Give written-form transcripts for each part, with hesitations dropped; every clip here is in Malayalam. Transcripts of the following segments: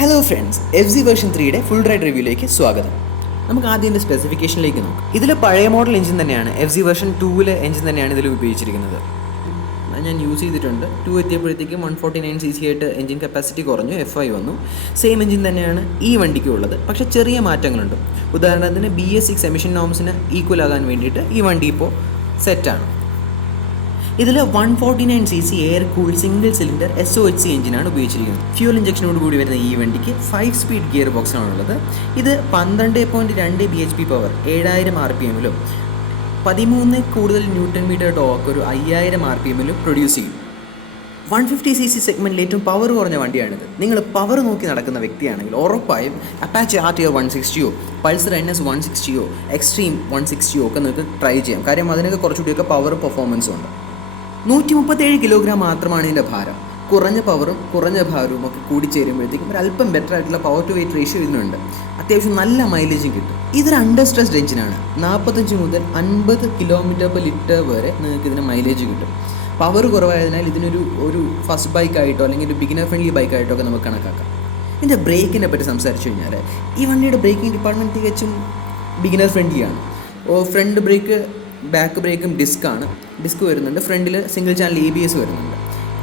ഹലോ ഫ്രണ്ട്സ്, FZ വേർഷൻ 3യുടെ ഫുൾ റൈഡ് റിവ്യൂയിലേക്ക് സ്വാഗതം. നമുക്ക് ആദ്യം ഇതിൻ്റെ സ്പെസിഫിക്കേഷനിലേക്ക് നോക്കാം. ഇതിൽ പഴയ മോഡൽ എഞ്ചിൻ തന്നെയാണ്, FZ വേർഷൻ 2ലെ എഞ്ചിൻ തന്നെയാണ് ഇതിൽ ഉപയോഗിച്ചിരിക്കുന്നത്. ഞാൻ യൂസ് ചെയ്തിട്ടുണ്ട്. 2 എത്തിയപ്പോഴത്തേക്കും 149cc ആയിട്ട് എഞ്ചിൻ കപ്പാസിറ്റി കുറഞ്ഞു, FI വന്നു. സെയിം എഞ്ചിൻ തന്നെയാണ് ഈ വണ്ടിക്ക് ഉള്ളത്, പക്ഷേ ചെറിയ മാറ്റങ്ങളുണ്ട്. ഉദാഹരണത്തിന് BS6 എമിഷൻ നോംസിന് ഈക്വൽ ആകാൻ വേണ്ടിയിട്ട് ഈ വണ്ടി ഇപ്പോൾ സെറ്റാണ്. ഇതിൽ 149cc air cool single cylinder SOHC എഞ്ചിനാണ് ഉപയോഗിച്ചിരിക്കുന്നത്. ഫ്യൂൽ ഇഞ്ചക്ഷനോട് കൂടി വരുന്ന ഈ വണ്ടിക്ക് 5 സ്പീഡ് ഗിയർ ബോക്സ് ആണുള്ളത്. ഇത് 12.2 bhp പവർ 7000 RPM-ലും 13 കൂടുതൽ ന്യൂട്ടൺ മീറ്റർ ടോർക്ക് ഒരു 5000 RPM-ലും പ്രൊഡ്യൂസ് ചെയ്യും. 150cc സെഗ്മെൻറ്റിൽ ഏറ്റവും പവർ കുറഞ്ഞ വണ്ടിയാണിത്. നിങ്ങൾ പവർ നോക്കി നടക്കുന്ന വ്യക്തിയാണെങ്കിൽ ഉറപ്പായും Apache RTR 160 Pulsar NS 160 extreme 160 ഒക്കെ നിങ്ങൾക്ക് ട്രൈ ചെയ്യാം. കാര്യം അതിനൊക്കെ കുറച്ചുകൂടിയൊക്കെ പവർ പെർഫോമൻസും ഉണ്ട്. 137 കിലോഗ്രാം മാത്രമാണ് ഇതിൻ്റെ ഭാരം. കുറഞ്ഞ പവറും കുറഞ്ഞ ഭാരവും ഒക്കെ കൂടിച്ചേരുമ്പോഴത്തേക്കും ഒരു അല്പം ബെറ്റർ ആയിട്ടുള്ള പവർ ടു വെയിറ്റ് റേഷ്യോ ഇതിനുണ്ട്. അത്യാവശ്യം നല്ല മൈലേജും കിട്ടും. ഇതൊരു അണ്ടർ സ്ട്രെസ്ഡ് എഞ്ചിനാണ്. 45 മുതൽ 50 km/ലിറ്റർ വരെ നിങ്ങൾക്ക് ഇതിന് മൈലേജ് കിട്ടും. പവർ കുറവായതിനാൽ ഇതിനൊരു ഫസ്റ്റ് ബൈക്കായിട്ടോ അല്ലെങ്കിൽ ഒരു ബിഗിനർ ഫ്രണ്ട്ലി ബൈക്കായിട്ടോ ഒക്കെ നമുക്ക് കണക്കാക്കാം. ഇതിൻ്റെ ബ്രേക്കിനെ പറ്റി സംസാരിച്ചു കഴിഞ്ഞാൽ ഈ വണ്ടിയുടെ ബ്രേക്കിംഗ് ഡിപ്പാർട്ട്മെൻറ്റ് തികച്ചും ബിഗിനർ ഫ്രണ്ട്ലിയാണ്. ഫ്രണ്ട് ബ്രേക്ക്, ബാക്ക് ബ്രേക്കും ഡിസ്ക് വരുന്നുണ്ട്. ഫ്രണ്ടിൽ സിംഗിൾ ചാനൽ ABS വരുന്നുണ്ട്.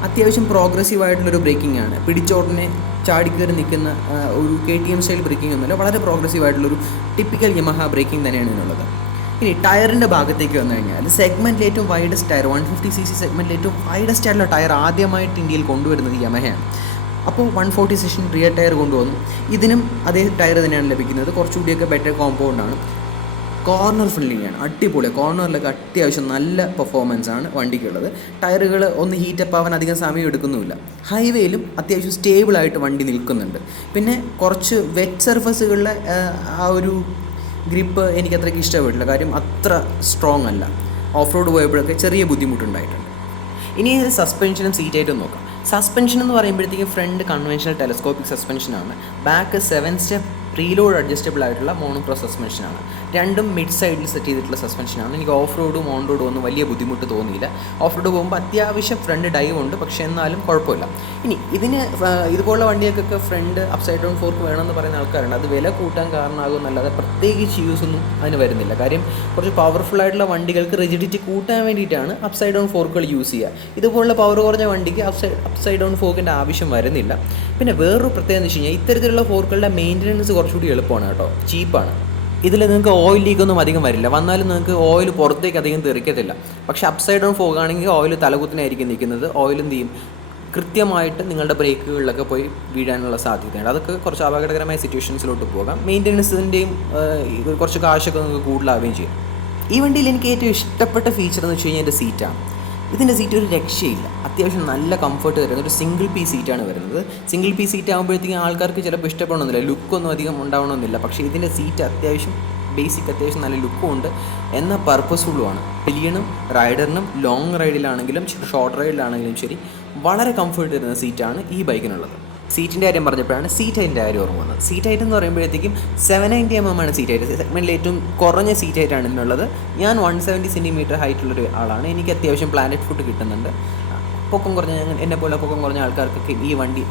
അത്യാവശ്യം പ്രോഗ്രസീവ് ആയിട്ടുള്ളൊരു ബ്രേക്കിംഗ് ആണ്. പിടിച്ചോടനെ ചാടിക്കയറി നിൽക്കുന്ന ഒരു KTM സ്റ്റൈൽ ബ്രേക്കിംഗ് ഒന്നുമില്ല. വളരെ പ്രോഗ്രസീവ് ആയിട്ടുള്ളൊരു ടിപ്പിക്കൽ Yamaha ബ്രേക്കിംഗ് തന്നെയാണ് ഇതിനുള്ളത്. ഇനി ടയറിൻ്റെ ഭാഗത്തേക്ക് വന്നു കഴിഞ്ഞാൽ സെഗ്മെൻറ്റിൽ ഏറ്റവും വൈഡസ്റ്റ് ടയർ, 150cc സെഗ്മെൻറ്റിൽ ഏറ്റവും വൈഡസ്റ്റ് ആയിട്ടുള്ള ടയർ ആദ്യമായിട്ട് ഇന്ത്യയിൽ കൊണ്ടുവരുന്നത് Yamahaയാണ്. അപ്പോൾ 140 സെഷൻ റിയർ ടയർ കൊണ്ടുവന്നു. ഇതിനും അതേ ടയർ തന്നെയാണ് ലഭിക്കുന്നത്. കുറച്ചുകൂടിയൊക്കെ ബെറ്റർ കോമ്പൗണ്ടാണ്. കോർണർ ഫ്രണ്ട്ലിയാണ്, അടിപൊളി. കോർണറിലൊക്കെ അത്യാവശ്യം നല്ല പെർഫോമൻസ് ആണ് വണ്ടിക്കുള്ളത്. ടയറുകൾ ഒന്ന് ഹീറ്റപ്പ് ആവാൻ അധികം സമയം എടുക്കുന്നുമില്ല. ഹൈവേയിലും അത്യാവശ്യം സ്റ്റേബിളായിട്ട് വണ്ടി നിൽക്കുന്നുണ്ട്. പിന്നെ കുറച്ച് വെറ്റ് സർഫസുകളിലെ ആ ഒരു ഗ്രിപ്പ് എനിക്ക് അത്രയ്ക്ക് ഇഷ്ടപ്പെട്ടില്ല. കാര്യം അത്ര സ്ട്രോങ് അല്ല. ഓഫ് റോഡ് പോയപ്പോഴൊക്കെ ചെറിയ ബുദ്ധിമുട്ടുണ്ടായിട്ടുണ്ട്. ഇനി സസ്പെൻഷനും സീറ്റായിട്ടും നോക്കാം. സസ്പെൻഷൻ എന്ന് പറയുമ്പോഴത്തേക്കും ഫ്രണ്ട് കൺവെൻഷണൽ ടെലസ്കോപ്പിക് സസ്പെൻഷനാണ്. ബാക്ക് 7 സ്റ്റെപ്പ് പ്രീലോഡ് അഡ്ജസ്റ്റബിൾ ആയിട്ടുള്ള മോണോക്രോസ് സസ്പെൻഷനാണ്. രണ്ടും മിഡ് സൈഡിൽ സെറ്റ് ചെയ്തിട്ടുള്ള സസ്പെൻഷനാണ്. എനിക്ക് ഓഫ് റോഡും ഓൺ റോഡും ഒന്നും വലിയ ബുദ്ധിമുട്ട് തോന്നിയില്ല. ഓഫ് റോഡ് പോകുമ്പോൾ അത്യാവശ്യം ഫ്രണ്ട് ഡൈവ് ഉണ്ട്, പക്ഷേ എന്നാലും കുഴപ്പമില്ല. ഇനി ഇതിന് ഇതുപോലുള്ള വണ്ടികൾക്കൊക്കെ ഫ്രണ്ട് അപ്സൈഡ് ഡൗൺ ഫോർക്ക് വേണമെന്ന് പറയുന്ന ആൾക്കാരുണ്ട്. അത് വില കൂട്ടാൻ കാരണമാകുമെന്നല്ലാതെ പ്രത്യേകിച്ച് യൂസൊന്നും അതിന് വരുന്നില്ല. കാര്യം കുറച്ച് പവർഫുൾ ആയിട്ടുള്ള വണ്ടികൾക്ക് റിജിഡിറ്റി കൂട്ടാൻ വേണ്ടിയിട്ടാണ് അപ്സൈഡ് ഡൗൺ ഫോർക്കുകൾ യൂസ് ചെയ്യുക. ഇതുപോലുള്ള പവർ കുറഞ്ഞ വണ്ടിക്ക് അപ്സൈഡ് ഡൗൺ ഫോർക്കിൻ്റെ ആവശ്യം വരുന്നില്ല. പിന്നെ വേറൊരു പ്രത്യേകത എന്ന് വെച്ച് കഴിഞ്ഞാൽ ഇത്തരത്തിലുള്ള ഫോർക്കുകളുടെ മെയിൻ്റനൻസ് കുറച്ചുകൂടി എളുപ്പമാണ് കേട്ടോ, ചീപ്പാണ്. ഇതിൽ നിങ്ങൾക്ക് ഓയിൽ ലീക്കൊന്നും അധികം വരില്ല. വന്നാലും നിങ്ങൾക്ക് ഓയിൽ പുറത്തേക്ക് അധികം തെറിക്കത്തില്ല. പക്ഷേ അപ്സൈഡ് ഡൗൺ ഫോക്കാണെങ്കിൽ ഓയിൽ തലകുത്തിനായിരിക്കും നിൽക്കുന്നത്. ഓയിൽ എന്ത് ചെയ്യും, കൃത്യമായിട്ട് നിങ്ങളുടെ ബ്രേക്കുകളിലൊക്കെ പോയി വീഴാനുള്ള സാധ്യതയുണ്ട്. അതൊക്കെ കുറച്ച് അപകടകരമായ സിറ്റുവേഷൻസിലോട്ട് പോകാം. മെയിൻ്റനൻസിൻ്റെയും കുറച്ച് കാശൊക്കെ നിങ്ങൾക്ക് കൂടുതലാവുകയും ചെയ്യും. ഈ വണ്ടിയിൽ എനിക്ക് ഏറ്റവും ഇഷ്ടപ്പെട്ട ഫീച്ചർ എന്ന് വെച്ച് കഴിഞ്ഞാൽ എൻ്റെ സീറ്റാണ്. ഇതിൻ്റെ സീറ്റ് ഒരു രക്ഷയില്ല. അത്യാവശ്യം നല്ല കംഫർട്ട് തരുന്ന ഒരു സിംഗിൾ പീസ് സീറ്റാണ് വരുന്നത്. സിംഗിൾ പീസ് സീറ്റ് ആകുമ്പോഴത്തേക്കും ആൾക്കാർക്ക് ചിലപ്പോൾ ഇഷ്ടപ്പെടണമെന്നില്ല, ലുക്കൊന്നും അധികം ഉണ്ടാവണമെന്നില്ല. പക്ഷേ ഇതിൻ്റെ സീറ്റ് അത്യാവശ്യം നല്ല ലുക്കും ഉണ്ട്, എന്നാൽ പർപ്പസ്ഫുള്ളുമാണ്. പിലിയനും റൈഡറിനും ലോങ് റൈഡിലാണെങ്കിലും ഷോർട്ട് റൈഡിലാണെങ്കിലും ശരി വളരെ കംഫർട്ട് തരുന്ന സീറ്റാണ് ഈ ബൈക്കിനുള്ളത്. സീറ്റിൻ്റെ കാര്യം പറഞ്ഞപ്പോഴാണ് സീറ്റ് ഹൈറ്റിൻ്റെ കാര്യം ഓർമ്മ വന്നത്. സീറ്റ് ഹൈറ്റ് എന്ന് പറയുമ്പോഴത്തേക്കും 790 mm ആണ് സീറ്റ് ഹൈറ്റ്. സെഗ്മെൻറ്റിൽ ഏറ്റവും കുറഞ്ഞ സീറ്റ് ഹൈറ്റാണ് ഇതിനുള്ളത്. ഞാൻ 170 cm ഹൈറ്റുള്ളൊരു ആളാണ്. എനിക്ക് അത്യാവശ്യം പ്ലാനറ്റ് ഫുഡ് കിട്ടുന്നുണ്ട്. പൊക്കം കുറഞ്ഞ എന്നെപ്പോലെ പൊക്കം കുറഞ്ഞ ആൾക്കാർക്കൊക്കെ ഈ വണ്ടി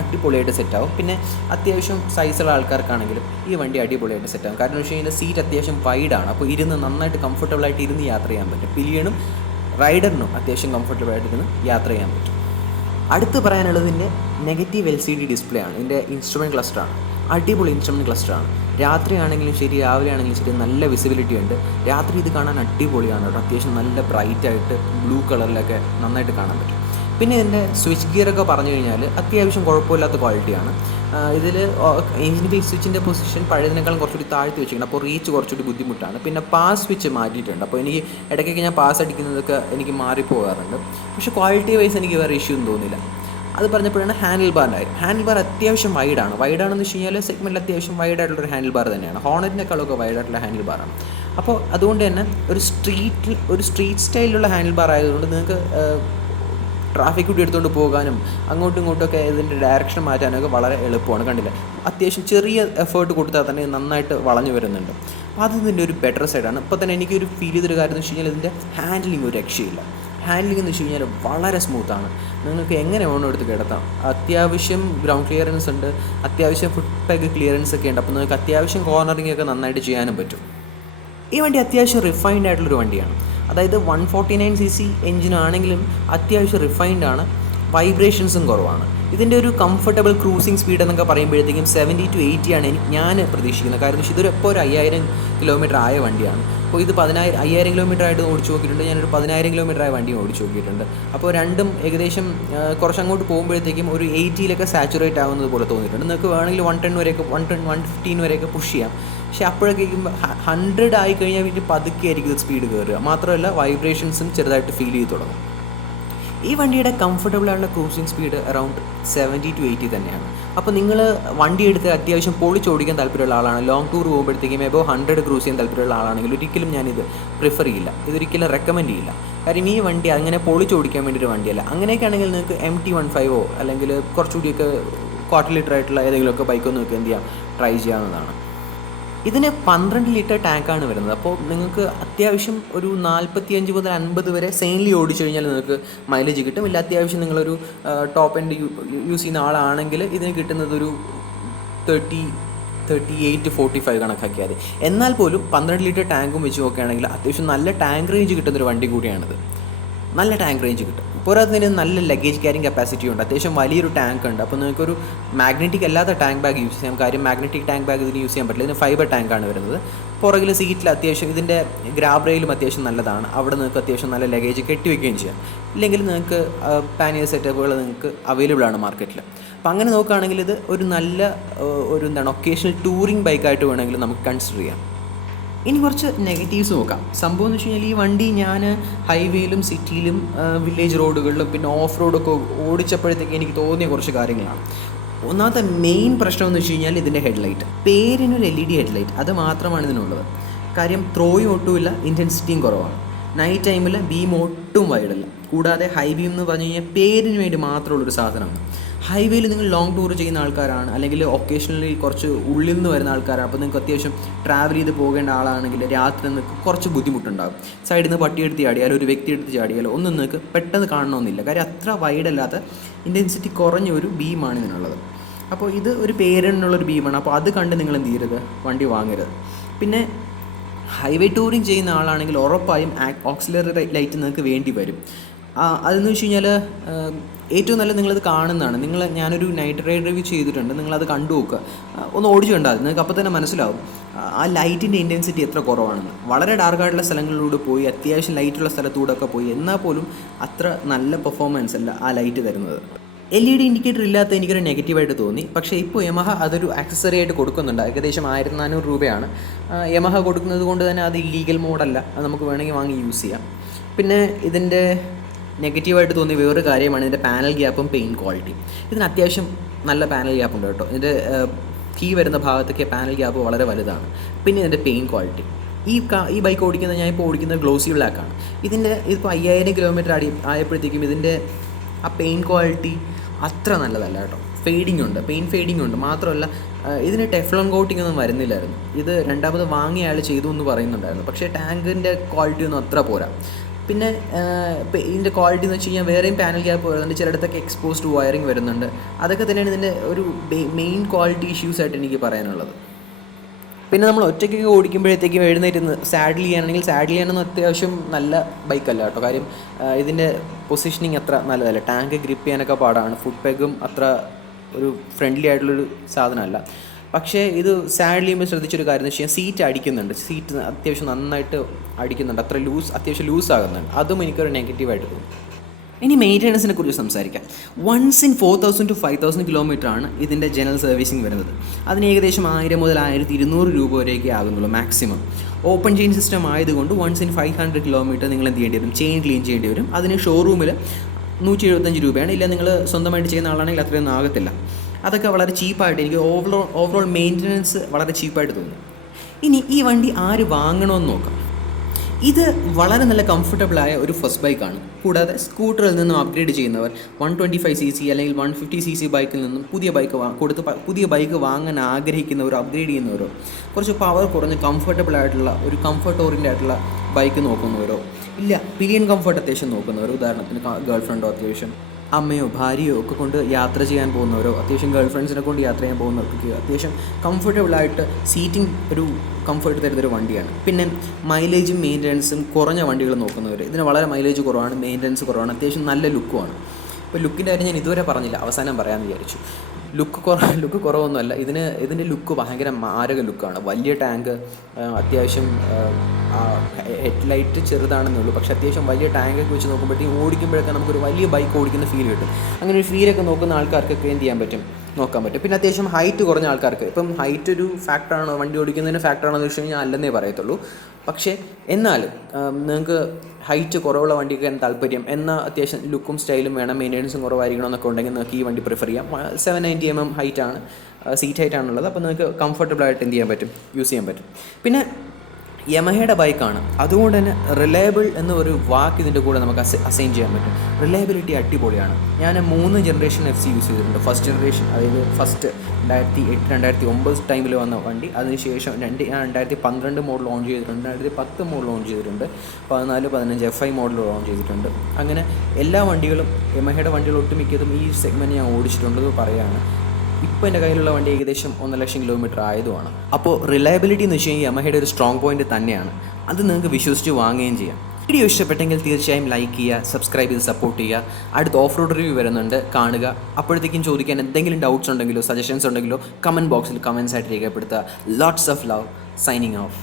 അടിപൊളിയായിട്ട് സെറ്റാവും. പിന്നെ അത്യാവശ്യം സൈസുള്ള ആൾക്കാർക്കാണെങ്കിലും ഈ വണ്ടി അടിപൊളിയായിട്ട് സെറ്റാവും. കാരണം വെച്ച് കഴിഞ്ഞാൽ സീറ്റ് അത്യാവശ്യം വൈഡാണ്. അപ്പോൾ ഇരുന്ന് നന്നായിട്ട് കംഫർട്ടബിളായിട്ട് ഇരുന്ന് യാത്ര ചെയ്യാൻ പറ്റും. പിലിയനും റൈഡറിനും അത്യാവശ്യം കംഫർട്ടബിളായിട്ട് ഇരുന്ന് യാത്ര ചെയ്യാൻ പറ്റും. അടുത്ത് പറയാനുള്ളതിൻ്റെ നെഗറ്റീവ് LCD ഡിസ്പ്ലേ ആണ്. ഇതിൻ്റെ ഇൻസ്ട്രുമെൻറ്റ് ക്ലസ്റ്ററാണ്. അടിപൊളി ഇൻസ്ട്രുമെൻറ്റ് ക്ലസ്റ്ററാണ്. രാത്രി ആണെങ്കിലും ശരി രാവിലെ ആണെങ്കിലും ശരി നല്ല വിസിബിലിറ്റി ഉണ്ട്. രാത്രി ഇത് കാണാൻ അടിപൊളിയാണ് കേട്ടോ. അത്യാവശ്യം നല്ല ബ്രൈറ്റായിട്ട് ബ്ലൂ കളറിലൊക്കെ നന്നായിട്ട് കാണാൻ പറ്റും. പിന്നെ ഇതിൻ്റെ സ്വിച്ച് ഗിയറൊക്കെ പറഞ്ഞു കഴിഞ്ഞാൽ അത്യാവശ്യം കുഴപ്പമില്ലാത്ത ക്വാളിറ്റിയാണ്. ഇതിൽ എഞ്ചിൻ്റെ സ്വിച്ചിൻ്റെ പൊസിഷൻ പഴയതിനേക്കാളും കുറച്ചുകൂടി താഴ്ത്തി വെച്ചിട്ടുണ്ട്. അപ്പോൾ റീച്ച് കുറച്ചുകൂടി ബുദ്ധിമുട്ടാണ്. പിന്നെ പാസ് സ്വിച്ച് മാറ്റിയിട്ടുണ്ട്. അപ്പോൾ എനിക്ക് ഇടയ്ക്കൊക്കെ ഞാൻ പാസ് അടിക്കുന്നതൊക്കെ എനിക്ക് മാറിപ്പോകാറുണ്ട്. പക്ഷേ ക്വാളിറ്റി വൈസ് എനിക്ക് വേറെ ഇഷ്യൂ ഒന്നും തോന്നില്ല. അത് പറഞ്ഞപ്പോഴാണ് ഹാൻഡിൽ ബാർ അത്യാവശ്യം വൈഡാണെന്ന് വെച്ച് കഴിഞ്ഞാൽ സെഗ്മെൻറ്റിൽ അത്യാവശ്യം വൈഡായിട്ടുള്ളൊരു ഹാൻഡിൽ ബാർ തന്നെയാണ്. ഹോണറ്റിനേക്കാളൊക്കെ വൈഡായിട്ടുള്ള ഹാൻഡിൽ ബാറാണ്. അപ്പോൾ അതുകൊണ്ട് തന്നെ ഒരു സ്ട്രീറ്റ് സ്റ്റൈലിലുള്ള ഹാൻഡിൽ ബാർ ആയതുകൊണ്ട് നിങ്ങൾക്ക് ട്രാഫിക് കൂടി എടുത്തുകൊണ്ട് പോകാനും അങ്ങോട്ടും ഇങ്ങോട്ടുമൊക്കെ ഇതിൻ്റെ ഡയറക്ഷൻ മാറ്റാനൊക്കെ വളരെ എളുപ്പമാണ്. കണ്ടില്ല, അത്യാവശ്യം ചെറിയ എഫേർട്ട് കൊടുത്താൽ തന്നെ നന്നായിട്ട് വളഞ്ഞു വരുന്നുണ്ട്. അപ്പോൾ അത് ഇതിൻ്റെ ഒരു ബെറ്റർ സൈഡാണ്. ഇപ്പോൾ തന്നെ എനിക്കൊരു ഫീൽ ചെയ്തൊരു കാര്യം എന്ന് വെച്ച് കഴിഞ്ഞാൽ ഇതിൻ്റെ ഹാൻഡിലിംഗ് ഒരു രക്ഷയില്ല. ഹാൻഡ്ലിംഗ് എന്ന് വെച്ച് കഴിഞ്ഞാൽ വളരെ സ്മൂത്താണ്. നിങ്ങൾക്ക് എങ്ങനെ വേണോ എടുത്ത് കിടത്താം. അത്യാവശ്യം ഗ്രൗണ്ട് ക്ലിയറൻസ് ഉണ്ട്, അത്യാവശ്യം ഫുട് പെഗ് ക്ലിയറൻസ് ഒക്കെ ഉണ്ട്. അപ്പോൾ നിങ്ങൾക്ക് അത്യാവശ്യം കോർണറിംഗ് ഒക്കെ നന്നായിട്ട് ചെയ്യാനും പറ്റും. ഈ വണ്ടി അത്യാവശ്യം റിഫൈൻഡ് ആയിട്ടുള്ളൊരു വണ്ടിയാണ്. അതായത് 149cc എഞ്ചിനാണെങ്കിലും അത്യാവശ്യം റിഫൈൻഡ് ആണ്, വൈബ്രേഷൻസും കുറവാണ്. ഇതിൻ്റെ ഒരു കംഫർട്ടബിൾ ക്രൂസിംഗ് സ്പീഡ് എന്നൊക്കെ പറയുമ്പോഴത്തേക്കും 70 to 80 ആണ് ഞാൻ പ്രതീക്ഷിക്കുന്നത്. കാരണം ഇതൊരു ഇപ്പോൾ ഒരു 5000 കിലോമീറ്റർ ആയ വണ്ടിയാണ്. അപ്പോൾ ഇത് 5000 കിലോമീറ്റർ ആയിട്ട് ഓടിച്ചു നോക്കിയിട്ടുണ്ട്, ഞാനൊരു 10000 കിലോമീറ്റർ ആയ വണ്ടി ഓടിച്ചു നോക്കിയിട്ടുണ്ട്. അപ്പോൾ രണ്ടും ഏകദേശം കുറച്ചങ്ങോട്ട് പോകുമ്പോഴത്തേക്കും ഒരു 80-ലൊക്കെ സാച്ചുറേറ്റ് ആവുന്നത് പോലെ തോന്നിയിട്ടുണ്ട്. നിങ്ങൾക്ക് വേണമെങ്കിൽ 110 വരെയൊക്കെ 115 വരെയൊക്കെ പുഷ് ചെയ്യാം. പക്ഷേ അപ്പോഴേക്കും 100 ആയി കഴിഞ്ഞാൽ പിന്നെ പതുക്കെ ആയിരിക്കും ഇത് സ്പീഡ് കയറുക. മാത്രമല്ല വൈബ്രേഷൻസും ചെറുതായിട്ട് ഫീൽ ചെയ്ത് തുടങ്ങും. ഈ വണ്ടിയുടെ കംഫർട്ടബിൾ ആയിട്ടുള്ള ക്രൂസിംഗ് സ്പീഡ് അറൗണ്ട് 70 to 80 തന്നെയാണ്. അപ്പോൾ നിങ്ങൾ വണ്ടി എടുത്ത് അത്യാവശ്യം പൊളിച്ചോടിക്കാൻ താല്പര്യമുള്ള ആളാണ്, ലോങ് ടൂർ പോകുമ്പോഴത്തേക്കും എബോ 100 ക്രൂസ് ചെയ്യാൻ താല്പര്യമുള്ള ആളാണെങ്കിൽ ഒരിക്കലും ഞാനിത് പ്രിഫർ ചെയ്യില്ല, ഇതൊരിക്കലും റെക്കമെൻഡ് ചെയ്യില്ല. കാര്യം ഈ വണ്ടി അങ്ങനെ പൊളിച്ചോടിക്കാൻ വേണ്ടിയൊരു വണ്ടിയല്ല. അങ്ങനെയൊക്കെ ആണെങ്കിൽ നിങ്ങൾക്ക് MT-15 അല്ലെങ്കിൽ കുറച്ചുകൂടിയൊക്കെ 1/4 ലിറ്റർ ആയിട്ടുള്ള ഏതെങ്കിലുമൊക്കെ ബൈക്കൊന്നും നിങ്ങൾക്ക് എന്ത് ചെയ്യാം, ട്രൈ ചെയ്യാവുന്നതാണ്. ഇതിന് 12 ലിറ്റർ ടാങ്കാണ് വരുന്നത്. അപ്പോൾ നിങ്ങൾക്ക് അത്യാവശ്യം ഒരു 45 മുതൽ 50 വരെ സെയിൻലി ഓടിച്ചു കഴിഞ്ഞാൽ നിങ്ങൾക്ക് മൈലേജ് കിട്ടും. ഇല്ല അത്യാവശ്യം നിങ്ങളൊരു ടോപ്പ് എൻഡ് യൂസ് ചെയ്യുന്ന ആളാണെങ്കിൽ ഇതിന് കിട്ടുന്നത് ഒരു 38 to 45 കണക്കാക്കിയാൽ. എന്നാൽ പോലും 12 ലിറ്റർ ടാങ്കും വെച്ച് നോക്കുകയാണെങ്കിൽ അത്യാവശ്യം നല്ല ടാങ്ക് റേഞ്ച് കിട്ടുന്നൊരു വണ്ടി കൂടിയാണിത്. നല്ല ടാങ്ക് റേഞ്ച് കിട്ടും. പോരാത്തതിന് നല്ല ലഗേജ് ക്യാരിങ് കപ്പാസിറ്റി ഉണ്ട്, അത്യാവശ്യം വലിയൊരു ടാങ്ക് ഉണ്ട്. അപ്പോൾ നിങ്ങൾക്കൊരു മാഗ്നറ്റിക് അല്ലാത്ത ടാങ്ക് ബാഗ് യൂസ് ചെയ്യാം. കാര്യം മാഗ്നറ്റിക് ടാങ്ക് ബാഗ് ഇതിന് യൂസ് ചെയ്യാൻ പറ്റില്ല, ഇതിന് ഫൈബർ ടാങ്കാണ് വരുന്നത്. പുറകിൽ സീറ്റിൽ അത്യാവശ്യം ഇതിൻ്റെ ഗ്രാബ് റെയിലും അത്യാവശ്യം നല്ലതാണ്, അവിടെ നിങ്ങൾക്ക് അത്യാവശ്യം നല്ല ലഗേജ് കെട്ടിവെക്കുകയും ചെയ്യാം. ഇല്ലെങ്കിൽ നിങ്ങൾക്ക് പാനിയർ സെറ്റപ്പുകൾ നിങ്ങൾക്ക് അവൈലബിൾ ആണ് മാർക്കറ്റിൽ. അപ്പോൾ അങ്ങനെ നോക്കുകയാണെങ്കിൽ ഇത് ഒരു നല്ല ഒക്കേഷണൽ ടൂറിംഗ് ബൈക്കായിട്ട് വേണമെങ്കിൽ നമുക്ക് കൺസിഡർ ചെയ്യാം. ഇനി കുറച്ച് നെഗറ്റീവ്സ് നോക്കാം. സംഭവം എന്ന് വെച്ച് കഴിഞ്ഞാൽ ഈ വണ്ടി ഞാൻ ഹൈവേയിലും സിറ്റിയിലും വില്ലേജ് റോഡുകളിലും പിന്നെ ഓഫ് റോഡൊക്കെ ഓടിച്ചപ്പോഴത്തേക്ക് എനിക്ക് തോന്നിയ കുറച്ച് കാര്യങ്ങളാണ്. ഒന്നാമത്തെ മെയിൻ പ്രശ്നം എന്ന് വെച്ച് കഴിഞ്ഞാൽ ഇതിൻ്റെ ഹെഡ്ലൈറ്റ്. പേരിനൊരു LED ഹെഡ്ലൈറ്റ്, അത് മാത്രമാണ് ഇതിനുള്ളത്. കാര്യം ത്രോയും ഒട്ടുമില്ല, ഇൻറ്റൻസിറ്റിയും കുറവാണ്. നൈറ്റ് ടൈമിൽ ബീം ഒട്ടും വൈഡല്ല. കൂടാതെ ഹൈ ബീം എന്ന് പറഞ്ഞു കഴിഞ്ഞാൽ പേരിന് വേണ്ടി മാത്രമുള്ളൊരു സാധനമാണ്. ഹൈവേയിൽ നിങ്ങൾ ലോങ് ടൂർ ചെയ്യുന്ന ആൾക്കാരാണ്, അല്ലെങ്കിൽ ഒക്കേഷണലി കുറച്ച് ഉള്ളിൽ നിന്ന് വരുന്ന ആൾക്കാരാണ്, അപ്പോൾ നിങ്ങൾക്ക് അത്യാവശ്യം ട്രാവൽ ചെയ്ത് പോകേണ്ട ആളാണെങ്കിൽ രാത്രി നിങ്ങൾക്ക് കുറച്ച് ബുദ്ധിമുട്ടുണ്ടാകും. സൈഡിൽ നിന്ന് പട്ടി എടുത്ത് ചാടിയാലോ ഒരു വ്യക്തി എടുത്ത് ചാടിയാലോ ഒന്നും നിങ്ങൾക്ക് പെട്ടെന്ന് കാണണമെന്നില്ല. കാര്യം അത്ര വൈഡല്ലാത്ത ഇൻറ്റൻസിറ്റി കുറഞ്ഞ ഒരു ബീമാണ് ഇതിനുള്ളത്. അപ്പോൾ ഇത് ഒരു പേരിനുള്ളൊരു ബീമാണ്. അപ്പോൾ അത് കണ്ട് നിങ്ങൾ എന്ത് ചെയ്യരുത്, വണ്ടി വാങ്ങരുത്. പിന്നെ ഹൈവേ ടൂറിങ് ചെയ്യുന്ന ആളാണെങ്കിൽ ഉറപ്പായും ഓക്സിലറി ലൈറ്റ് നിങ്ങൾക്ക് വേണ്ടി വരും. അതെന്ന് വെച്ച് കഴിഞ്ഞാൽ ഏറ്റവും നല്ല നിങ്ങളത് കാണുന്നതാണ്. ഞാനൊരു നൈറ്റ് റൈഡ് റിവ്യൂ ചെയ്തിട്ടുണ്ട്, നിങ്ങളത് കണ്ടു നോക്കുക, ഒന്ന് ഓടിച്ചു കണ്ടാൽ നിങ്ങൾക്ക് അപ്പോൾ തന്നെ മനസ്സിലാവും ആ ലൈറ്റിൻ്റെ ഇൻറ്റൻസിറ്റി എത്ര കുറവാണെന്ന്. വളരെ ഡാർക്കായിട്ടുള്ള സ്ഥലങ്ങളിലൂടെ പോയി അത്യാവശ്യം ലൈറ്റുള്ള സ്ഥലത്തൂടെ ഒക്കെ പോയി എന്നാൽ പോലും അത്ര നല്ല പെർഫോമൻസ് അല്ല ആ ലൈറ്റ് തരുന്നത്. LED ഇൻഡിക്കേറ്റർ ഇല്ലാത്ത എനിക്കൊരു നെഗറ്റീവായിട്ട് തോന്നി. പക്ഷേ ഇപ്പോൾ യമഹ അതൊരു ആക്സസറി ആയിട്ട് കൊടുക്കുന്നുണ്ട്. ഏകദേശം 1400 രൂപയാണ് യമഹ കൊടുക്കുന്നത് കൊണ്ട് തന്നെ അത് ഇല്ലീഗൽ മോഡല്ല, അത് നമുക്ക് വേണമെങ്കിൽ വാങ്ങി യൂസ് ചെയ്യാം. പിന്നെ ഇതിൻ്റെ നെഗറ്റീവായിട്ട് തോന്നിയ വേറൊരു കാര്യമാണ് ഇതിൻ്റെ പാനൽ ഗ്യാപ്പും പെയിൻ ക്വാളിറ്റി. ഇതിന് അത്യാവശ്യം നല്ല പാനൽ ഗ്യാപ്പുണ്ട് കേട്ടോ. ഇതിൻ്റെ കീ വരുന്ന ഭാഗത്തൊക്കെ പാനൽ ഗ്യാപ്പ് വളരെ വലുതാണ്. പിന്നെ ഇതിൻ്റെ പെയിൻ ക്വാളിറ്റി, ഈ ബൈക്ക് ഓടിക്കുന്നത് ഞാൻ ഇപ്പോൾ ഓടിക്കുന്നത് ഗ്ലോസി ബ്ലാക്കാണ്. ഇതിപ്പോൾ 5000 കിലോമീറ്റർ ആയപ്പോഴത്തേക്കും ഇതിൻ്റെ ആ പെയിൻ ക്വാളിറ്റി അത്ര നല്ലതല്ല കേട്ടോ. പെയിൻ ഫെയ്ഡിങ് ഉണ്ട്. മാത്രമല്ല ഇതിന് ടെഫ്ലോൺ കോട്ടിംഗ് ഒന്നും വരുന്നില്ലായിരുന്നു. ഇത് രണ്ടാമത് വാങ്ങിയ ആൾ ചെയ്തു എന്ന് പറയുന്നുണ്ടായിരുന്നു. പക്ഷേ ടാങ്കിൻ്റെ ക്വാളിറ്റി ഒന്നും അത്ര പോരാ. പിന്നെ ഇതിൻ്റെ ക്വാളിറ്റി എന്ന് വെച്ച് കഴിഞ്ഞാൽ വേറെയും പാനൽ ഗ്യാപ്പ് വരുന്നുണ്ട്, ചിലയിടത്തൊക്കെ എക്സ്പോസ്ഡ് വയറിങ് വരുന്നുണ്ട്. അതൊക്കെ തന്നെയാണ് ഇതിൻ്റെ ഒരു മെയിൻ ക്വാളിറ്റി ഇഷ്യൂസ് ആയിട്ട് എനിക്ക് പറയാനുള്ളത്. പിന്നെ നമ്മൾ ഒറ്റയ്ക്കൊക്കെ ഓടിക്കുമ്പോഴത്തേക്കും എഴുന്നേറ്റ് സാഡിൽ ചെയ്യാനൊന്നും അത്യാവശ്യം നല്ല ബൈക്കല്ല കേട്ടോ. കാര്യം ഇതിൻ്റെ പൊസിഷനിങ് അത്ര നല്ലതല്ല, ടാങ്ക് ഗ്രിപ്പ് ചെയ്യാനൊക്കെ പാടാണ്, ഫുട് പെഗും അത്ര ഒരു ഫ്രണ്ട്ലി ആയിട്ടുള്ളൊരു സാധനമല്ല. പക്ഷേ ഇത് സാഡിൽ ചെയ്യുമ്പോൾ ശ്രദ്ധിച്ചൊരു കാര്യം എന്ന് വെച്ച് കഴിഞ്ഞാൽ സീറ്റ് അടിക്കുന്നുണ്ട്, സീറ്റ് അത്യാവശ്യം നന്നായിട്ട് അടിക്കുന്നുണ്ട്, അത്യാവശ്യം ലൂസാകുന്നുണ്ട്. അതും എനിക്കൊരു നെഗറ്റീവായിട്ട് തോന്നി. ഇനി മെയിൻ്റനൻസിനെ കുറിച്ച് സംസാരിക്കാം. വൺസ് ഇൻ 4000 to 5000 കിലോമീറ്ററാണ് ഇതിൻ്റെ ജനറൽ സർവീസിങ് വരുന്നത്. അതിന് ഏകദേശം 1000 മുതൽ 1200 രൂപ വരെയൊക്കെ ആകുന്നുള്ളൂ മാക്സിമം. ഓപ്പൺ ചെയിൻ സിസ്റ്റം ആയതുകൊണ്ട് വൺസ് ഇൻ 500 കിലോമീറ്റർ നിങ്ങൾ എന്ത് ചെയ്യേണ്ടി വരും, ചെയിൻ ക്ലീൻ ചെയ്യേണ്ടി വരും. അതിന് ഷോറൂമിൽ 175 രൂപയാണ്. ഇല്ല നിങ്ങൾ സ്വന്തമായിട്ട് ചെയ്യുന്ന ആളാണെങ്കിൽ അത്രയൊന്നും ആകത്തില്ല. അതൊക്കെ വളരെ ചീപ്പായിട്ട് എനിക്ക് ഓവറോൾ മെയിൻ്റനൻസ് വളരെ ചീപ്പായിട്ട് തോന്നി. ഇനി ഈ വണ്ടി ആര് വാങ്ങണമെന്ന് നോക്കാം. ഇത് വളരെ നല്ല കംഫർട്ടബിളായ ഒരു ഫസ്റ്റ് ബൈക്കാണ്. കൂടാതെ സ്കൂട്ടറിൽ നിന്നും അപ്ഗ്രേഡ് ചെയ്യുന്നവർ 125cc അല്ലെങ്കിൽ 150cc ബൈക്കിൽ നിന്നും പുതിയ ബൈക്ക് വാങ്ങാൻ ആഗ്രഹിക്കുന്നവരോ അപ്ഗ്രേഡ് ചെയ്യുന്നവരോ കുറച്ച് പവർ കുറഞ്ഞ് കംഫർട്ടബിൾ ആയിട്ടുള്ള ഒരു കംഫർട്ട് ഓറിയൻ്റ് ആയിട്ടുള്ള ബൈക്ക് നോക്കുന്നവരോ ഇല്ല, പിലിയൻ കംഫർട്ട് അത്യാവശ്യം നോക്കുന്നവർ, ഉദാഹരണത്തിന് ഗേൾ ഫ്രണ്ടോ അത്യാവശ്യം അമ്മയോ ഭാര്യയോ ഒക്കെ കൊണ്ട് യാത്ര ചെയ്യാൻ പോകുന്നവരോ അത്യാവശ്യം ഗേൾ ഫ്രണ്ട്സിനെ കൊണ്ട് യാത്ര ചെയ്യാൻ പോകുന്നവർക്ക് അത്യാവശ്യം കംഫർട്ടബിളായിട്ട് സീറ്റിംഗ് ഒരു കംഫർട്ട് തരുന്നൊരു വണ്ടിയാണ്. പിന്നെ മൈലേജും മെയിൻ്റനൻസും കുറഞ്ഞ വണ്ടികൾ നോക്കുന്നവർ, ഇതിന് വളരെ മൈലേജ് കുറവാണ്, മെയിൻ്റനൻസ് കുറവാണ്, അത്യാവശ്യം നല്ല ലുക്കുമാണ്. ഇപ്പോൾ ലുക്കിൻ്റെ കാര്യം ഞാൻ ഇതുവരെ പറഞ്ഞില്ല, അവസാനം പറയാമെന്ന് വിചാരിച്ചു. ലുക്ക് കുറവൊന്നുമല്ല, ഇതിൻ്റെ ലുക്ക് ഭയങ്കര മാരക ലുക്കാണ്. വലിയ ടാങ്ക്, അത്യാവശ്യം ഹെഡ്ലൈറ്റ് ചെറുതാണെന്നേ ഉള്ളൂ, പക്ഷേ അത്യാവശ്യം വലിയ ടാങ്കൊക്കെ വെച്ച് നോക്കുമ്പോഴത്തേക്കും ഓടിക്കുമ്പോഴൊക്കെ നമുക്കൊരു വലിയ ബൈക്ക് ഓടിക്കുന്ന ഫീൽ കിട്ടും. അങ്ങനെ ഒരു ഫീലൊക്കെ നോക്കുന്ന ആൾക്കാർക്കൊക്കെ എന്ത് ചെയ്യാൻ പറ്റും, നോക്കാൻ പറ്റും. പിന്നെ അത്യാവശ്യം ഹൈറ്റ് കുറഞ്ഞ ആൾക്കാർക്ക്, ഇപ്പം ഹൈറ്റ് ഒരു ഫാക്ടറാണോ വണ്ടി ഓടിക്കുന്നതിന് ഫാക്ടറാണോ എന്ന് വെച്ച് കഴിഞ്ഞാൽ അല്ലെന്നേ പറയത്തുള്ളൂ. പക്ഷേ എന്നാലും നിങ്ങൾക്ക് ഹൈറ്റ് കുറവുള്ള വണ്ടിക്ക് താല്പര്യം, എന്നാൽ അത്യാവശ്യം ലുക്കും സ്റ്റൈലും വേണം, മെയിൻ്റനൻസും കുറവായിരിക്കണം എന്നൊക്കെ ഉണ്ടെങ്കിൽ നിങ്ങൾക്ക് ഈ വണ്ടി പ്രിഫർ ചെയ്യാം. 790 mm ഹൈറ്റാണ്, സീറ്റ് ഹൈറ്റാണുള്ളത്. അപ്പോൾ നിങ്ങൾക്ക് കംഫർട്ടബിളായിട്ട് എന്ത് ചെയ്യാൻ പറ്റും, യൂസ് ചെയ്യാൻ പറ്റും. പിന്നെ യമഹയുടെ ബൈക്കാണ്, അതുകൊണ്ട് തന്നെ റിലയബിൾ എന്നൊരു വാക്ക് ഇതിൻ്റെ കൂടെ നമുക്ക് അസൈൻ ചെയ്യാൻ പറ്റും. റിലയബിലിറ്റി അടിപൊളിയാണ്. ഞാൻ 3 ജനറേഷൻ FC യൂസ് ചെയ്തിട്ടുണ്ട്. ഫസ്റ്റ് ജനറേഷൻ, അതായത് ഫസ്റ്റ് 2008 2009 ടൈമിൽ വന്ന വണ്ടി. അതിനുശേഷം 2012 മോഡൽ ലോഞ്ച് ചെയ്തിട്ടുണ്ട്, 2010 മോഡൽ ലോഞ്ച് ചെയ്തിട്ടുണ്ട്, 14 15 FI മോഡൽ ലോഞ്ച് ചെയ്തിട്ടുണ്ട്. അങ്ങനെ എല്ലാ വണ്ടികളും, യമഹയുടെ വണ്ടികൾ ഒട്ടുമിക്കതും ഈ സെഗ്മെൻറ്റ് ഞാൻ ഓടിച്ചിട്ടുണ്ടെന്ന് പറയുകയാണ്. ഇപ്പോൾ എൻ്റെ കയ്യിലുള്ള വണ്ടി ഏകദേശം 1,00,000 കിലോമീറ്റർ ആയതുമാണ്. അപ്പോൾ റിലയബിലിറ്റി എന്ന് വെച്ച് കഴിഞ്ഞാൽ യമഹയുടെ ഒരു സ്ട്രോങ് പോയിന്റ് തന്നെയാണ്. അത് നിങ്ങൾക്ക് വിശ്വസിച്ച് വാങ്ങുകയും ചെയ്യാം. വീഡിയോ ഇഷ്ടപ്പെട്ടെങ്കിൽ തീർച്ചയായും ലൈക്ക് ചെയ്യുക, സബ്സ്ക്രൈബ് ചെയ്ത് സപ്പോർട്ട് ചെയ്യുക. അടുത്ത ഓഫ് റോഡ് റിവ്യൂ വരുന്നുണ്ട്, കാണുക. അപ്പോഴത്തേക്കും ചോദിക്കാൻ എന്തെങ്കിലും ഡൗട്ട്സ് ഉണ്ടെങ്കിലോ സജഷൻസ് ഉണ്ടെങ്കിലോ കമൻറ്റ് ബോക്സിൽ കമൻസ് ആയിട്ട് രേഖപ്പെടുത്തുക. Lots of love, signing off.